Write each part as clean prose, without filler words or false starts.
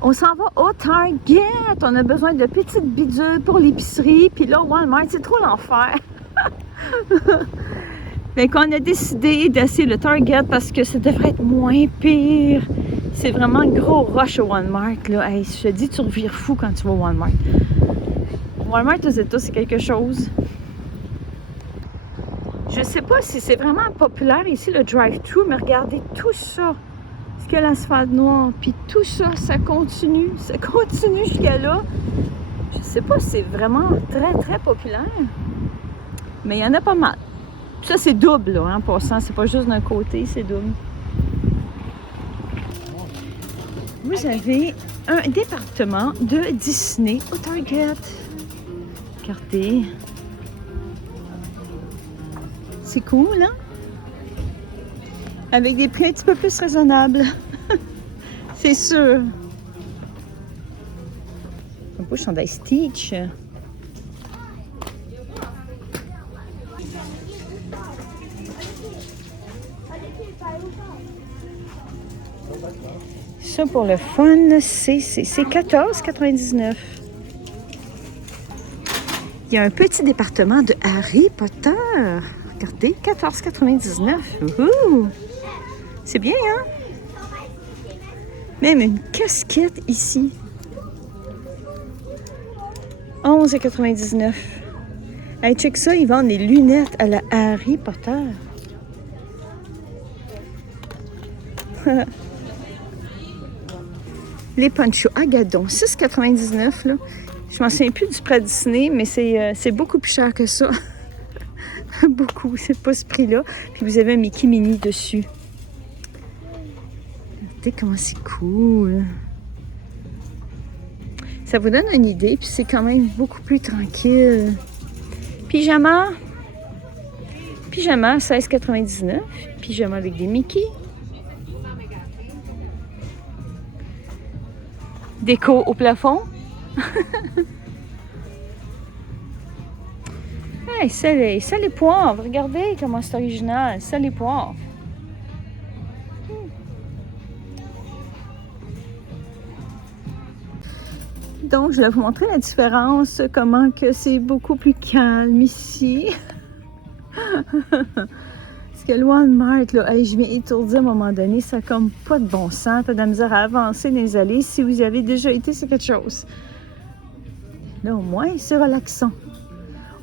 On s'en va au Target. On a besoin de petites bidules pour l'épicerie. Puis là, Walmart, c'est trop l'enfer. Fait qu'on a décidé d'essayer le Target parce que ça devrait être moins pire. C'est vraiment un gros rush au Walmart, là. Hey, je te dis, tu revires fou quand tu vas au Walmart. Walmart aux États, c'est quelque chose. Je sais pas si c'est vraiment populaire ici, le drive-thru, mais regardez tout ça. Ce que l'asphalte noir, puis tout ça, ça continue jusqu'à là. Je sais pas si c'est vraiment très, très populaire. Mais il y en a pas mal. Ça, c'est double, là, en passant. C'est pas juste d'un côté, c'est double. Vous avez un département de Disney au Target. Regardez. C'est cool, hein? Avec des prix un petit peu plus raisonnables. C'est sûr. Un beau chandail Stitch. Ça, pour le fun, c'est 14,99. Il y a un petit département de Harry Potter. Regardez, 14,99. C'est bien, hein? Même une casquette ici. 11,99. Hey, check ça, ils vendent des lunettes à la Harry Potter. Les ponchos Agadon, 6,99 là. Je m'en souviens plus du prix Disney, mais c'est beaucoup plus cher que ça. Beaucoup, c'est pas ce prix-là. Puis vous avez un Mickey Mini dessus. Regardez comment c'est cool. Ça vous donne une idée, puis c'est quand même beaucoup plus tranquille. Pyjama. Pyjama, 16,99. Pyjama avec des Mickey. Déco au plafond. Hey, sel et poivre. Regardez comment c'est original. Sel et poivre. Donc, je vais vous montrer la différence, comment que c'est beaucoup plus calme ici. Parce que le Walmart, là, hey, je m'ai étourdie à un moment donné, ça n'a comme pas de bon sens. T'as de la misère à avancer dans les allées. Si vous y avez déjà été, c'est quelque chose. Là, au moins, c'est relaxant.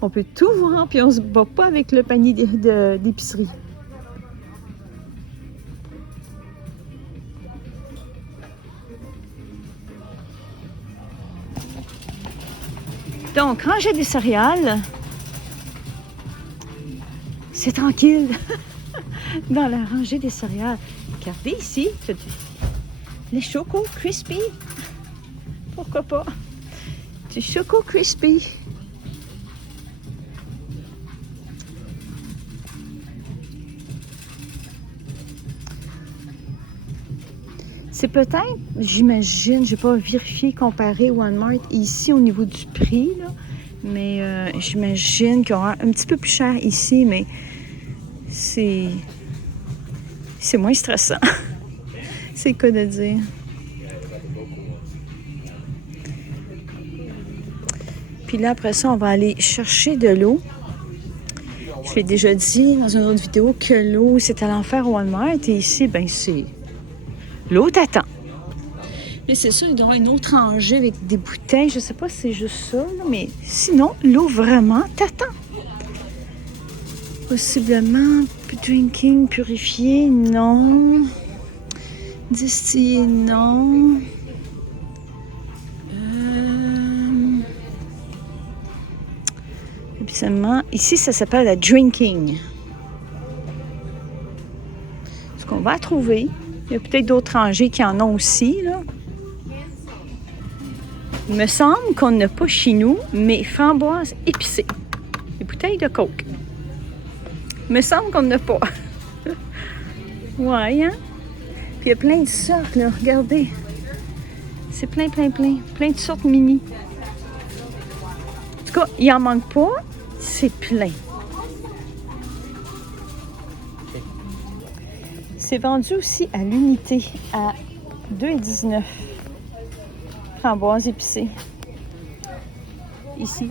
On peut tout voir, puis on se bat pas avec le panier d'épicerie. Donc, ranger des céréales, c'est tranquille. Dans la rangée des céréales. Regardez ici, les Choco Crispy. Pourquoi pas? Du Choco Crispy. C'est peut-être, j'imagine, je n'ai pas vérifié, comparé Walmart ici au niveau du prix, là, mais j'imagine qu'il y aura un petit peu plus cher ici, mais c'est moins stressant. C'est le cas de dire. Puis là, après ça, on va aller chercher de l'eau. Je l'ai déjà dit dans une autre vidéo que l'eau, c'est à l'enfer au Walmart. Et ici, ben c'est... L'eau t'attend. Mais c'est sûr, il doit y avoir une autre rangée avec des bouteilles. Je sais pas si c'est juste ça, là, mais sinon, l'eau vraiment t'attend. Possiblement, drinking, purifié, non. Distillé, non. Habituellement, ici, ça s'appelle la drinking. Ce qu'on va trouver, il y a peut-être d'autres rangées qui en ont aussi, là. Il me semble qu'on n'a pas chez nous, mais framboise épicée. Des bouteilles de coke. Il me semble qu'on n'a pas. Ouais, hein? Puis il y a plein de sortes, là. Regardez. C'est plein. Plein de sortes mini. En tout cas, il n'en manque pas. C'est plein. C'est vendu aussi à l'unité à 2,19. framboise épicée. Ici.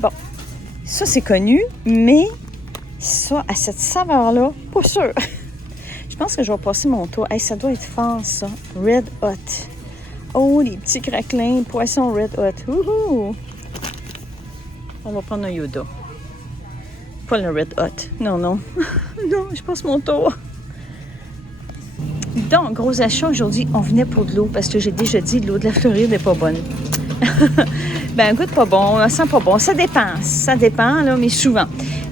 Bon, ça c'est connu, mais ça, à cette saveur-là, pas sûr. Je pense que je vais passer mon tour. Hey, ça doit être fort, ça. Red Hot. Oh, les petits craquelins, poisson Red Hot. Wouhou! On va prendre un Yoda. Pas le Red Hot. Non, non. Non, je passe mon tour. Donc, gros achat aujourd'hui, on venait pour de l'eau parce que j'ai déjà dit, l'eau de la Floride n'est pas bonne. Ben, goûte pas bon, elle sent pas bon. Ça dépend, là, mais souvent.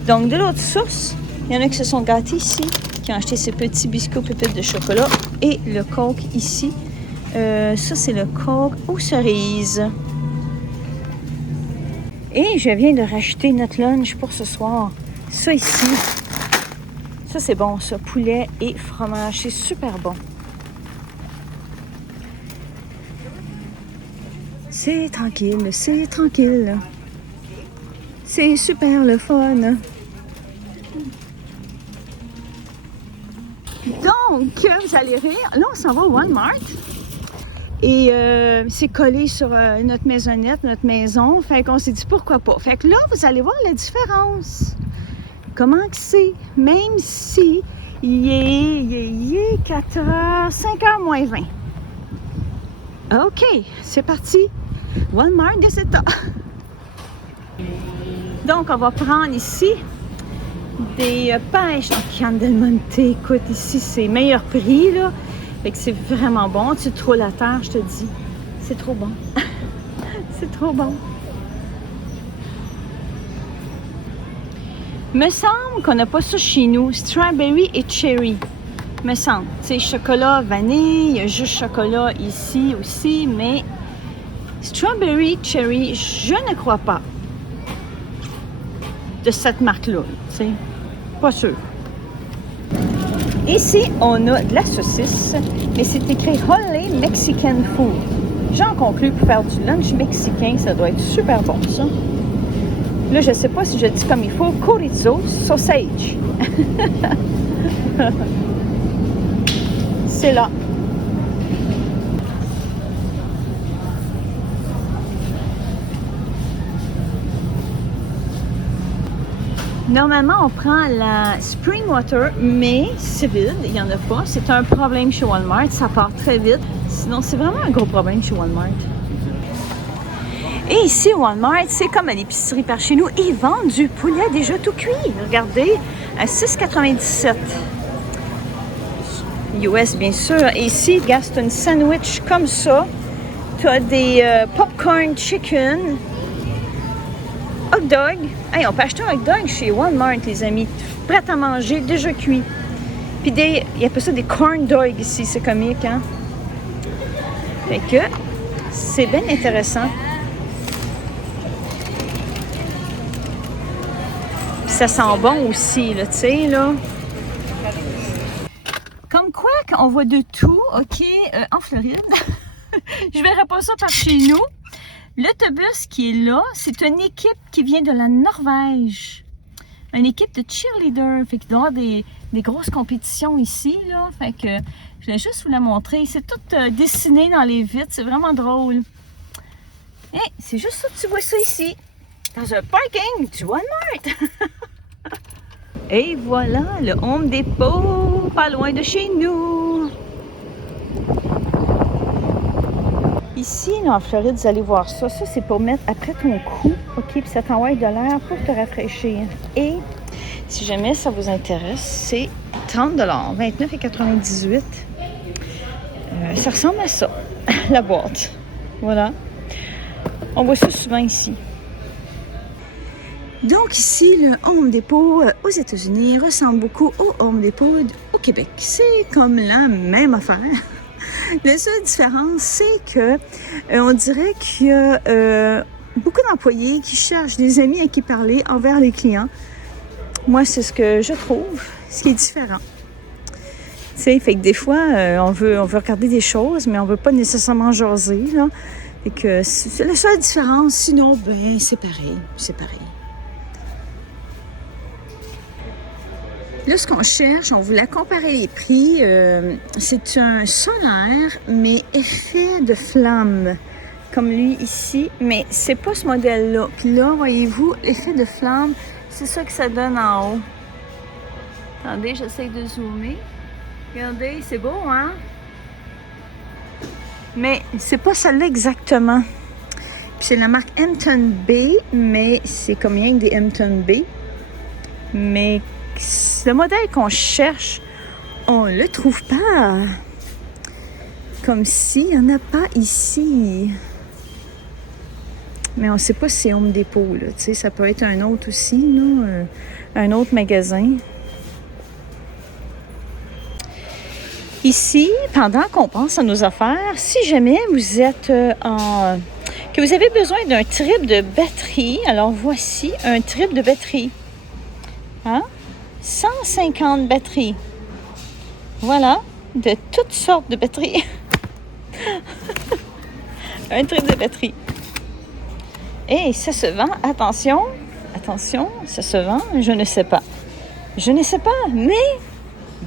Donc, de l'eau de source, il y en a qui se sont gâtés ici, qui ont acheté ces petits biscuits aux pépites de chocolat et le Coke ici. Ça, c'est le Coke aux cerises. Et je viens de racheter notre lunch pour ce soir. Ça ici, ça c'est bon, ça. Poulet et fromage, c'est super bon. C'est tranquille, c'est tranquille. C'est super le fun. Donc, vous allez rire, là on s'en va au Walmart. Et c'est collé sur notre maisonnette, notre maison. Fait qu'on s'est dit pourquoi pas. Fait que là, vous allez voir la différence. Comment que c'est? Même si il est 4h, 5h moins 20. OK, c'est parti. Walmart des États. Donc, on va prendre ici des pêches en Candel Monte. Écoute, ici, c'est meilleur prix, là. Fait que c'est vraiment bon. Tu te roules à terre, je te dis. C'est trop bon. C'est trop bon. Me semble qu'on n'a pas ça chez nous. Strawberry et cherry. Me semble. Tu sais, chocolat, vanille. Il y a juste chocolat ici aussi. Mais strawberry, cherry, je ne crois pas. De cette marque-là. Tu sais. Pas sûr. Ici, on a de la saucisse, mais c'est écrit Holy Mexican Food. J'en conclus pour faire du lunch mexicain, ça doit être super bon, ça. Là, je ne sais pas si je dis comme il faut, chorizo sausage. C'est là. Normalement, on prend la Spring Water, mais c'est vide, il n'y en a pas. C'est un problème chez Walmart, ça part très vite. Sinon, c'est vraiment un gros problème chez Walmart. Et ici, Walmart, c'est comme à l'épicerie par chez nous, ils vendent du poulet déjà tout cuit. Regardez, à 6,97 US, bien sûr. Et ici, regarde, c'est une sandwich comme ça. Tu as des popcorn chicken. Hot dog. Hey, on peut acheter un hot dog chez Walmart, les amis. Prêt à manger, déjà cuit. Puis il appelle ça des corn dogs ici. C'est comique, hein? Fait que c'est bien intéressant. Puis ça sent bon aussi, là, tu sais, là. Comme quoi, qu'on voit de tout, OK, en Floride. Je verrai pas ça par chez nous. L'autobus qui est là, c'est une équipe qui vient de la Norvège. Une équipe de cheerleaders. Fait qu'il doit y avoir des grosses compétitions ici, là. Fait que je vais juste vous la montrer. C'est tout dessiné dans les vitres. C'est vraiment drôle. Hey, c'est juste ça que tu vois ça ici. Dans un parking du Walmart. Et voilà, le Home Depot, pas loin de chez nous. Ici, là, en Floride, vous allez voir ça. Ça, c'est pour mettre après ton cou, OK? Puis ça t'envoie de l'air pour te rafraîchir. Et si jamais ça vous intéresse, c'est 30 $, 29,98 $. Ça ressemble à ça, la boîte. Voilà. On voit ça souvent ici. Donc ici, le Home Depot aux États-Unis ressemble beaucoup au Home Depot au Québec. C'est comme la même affaire. La seule différence, c'est que on dirait qu'il y a beaucoup d'employés qui cherchent des amis à qui parler envers les clients. Moi, c'est ce que je trouve, ce qui est différent. Tu sais, fait que des fois, on veut regarder des choses, mais on veut pas nécessairement jaser, là. Fait que c'est la seule différence. Sinon, ben, c'est pareil. C'est pareil. Là, ce qu'on cherche, on voulait comparer les prix. C'est un solaire, mais effet de flamme, comme lui ici. Mais c'est pas ce modèle-là. Puis là, voyez-vous, l'effet de flamme, c'est ça que ça donne en haut. Attendez, j'essaie de zoomer. Regardez, c'est beau, hein? Mais c'est pas celle-là exactement. Puis c'est la marque Hampton Bay, mais c'est comme rien que des Hampton Bay. Mais le modèle qu'on cherche, on le trouve pas. Comme s'il n'y en a pas ici. Mais on ne sait pas si c'est Home Depot, là. Tu sais, ça peut être un autre aussi, là, un autre magasin. Ici, pendant qu'on pense à nos affaires, si jamais vous êtes que vous avez besoin d'un trip de batterie, alors voici un trip de batterie. Hein? 150 batteries. Voilà, de toutes sortes de batteries. Un trip de batterie. Et ça se vend, attention, ça se vend, je ne sais pas. Je ne sais pas, mais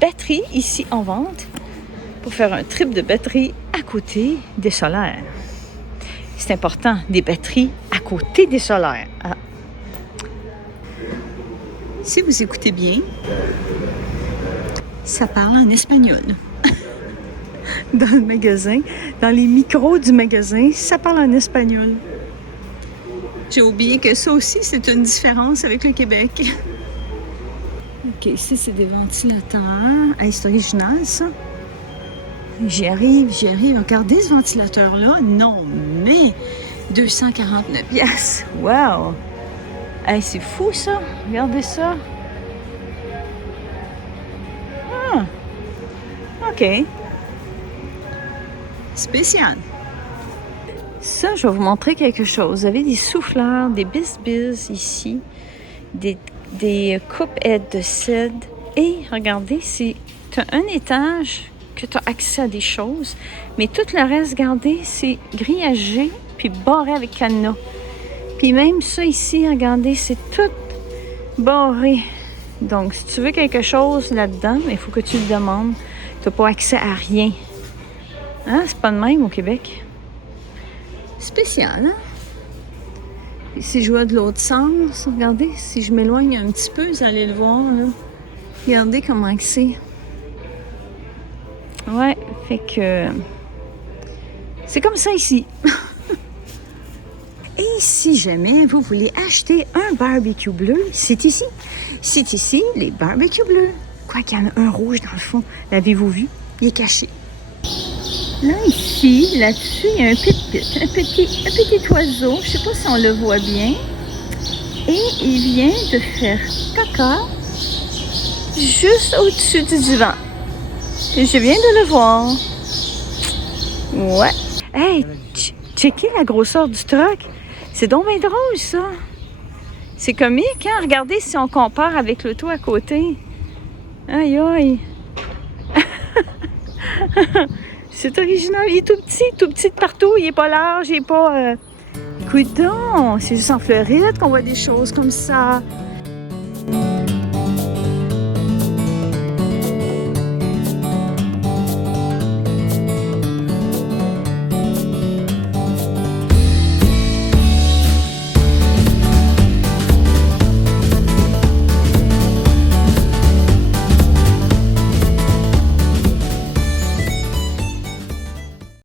batterie ici en vente pour faire un trip de batterie à côté des solaires. C'est important, des batteries à côté des solaires. Ah. Si vous écoutez bien, ça parle en espagnol. Dans le magasin, dans les micros du magasin, ça parle en espagnol. J'ai oublié que ça aussi, c'est une différence avec le Québec. OK, ici, c'est des ventilateurs. Hey, c'est original, ça. J'y arrive. Regardez ce ventilateur-là. Non, mais 249 $. Wow! Hey, c'est fou, ça. Regardez ça. Ah! OK. Spécial. Ça, je vais vous montrer quelque chose. Vous avez des souffleurs, des bis-bis ici, des coupes-aides de cèdre. Et regardez, tu as un étage que tu as accès à des choses, mais tout le reste, regardez, c'est grillagé puis barré avec cadenas. Puis même ça ici, regardez, c'est tout barré. Donc, si tu veux quelque chose là-dedans, il faut que tu le demandes. Tu n'as pas accès à rien. Hein? C'est pas de même au Québec. Spécial, hein? Et si je vois de l'autre sens, regardez, si je m'éloigne un petit peu, vous allez le voir, là. Regardez comment que c'est. Ouais, fait que... c'est comme ça ici. Et si jamais vous voulez acheter un barbecue bleu, c'est ici. C'est ici, les barbecues bleus. Quoi qu'il y en a un rouge dans le fond. L'avez-vous vu? Il est caché. Là, ici, là-dessus, il y a un petit oiseau. Je sais pas si on le voit bien. Et il vient de faire caca juste au-dessus du divan. Et je viens de le voir. Ouais. Hey, checkez la grosseur du truck. C'est donc bien drôle, ça. C'est comique, hein? Regardez si on compare avec l'auto à côté. Aïe, aïe. C'est original. Il est tout petit de partout. Il est pas large, il est pas... Écoute donc, c'est juste en Floride qu'on voit des choses comme ça.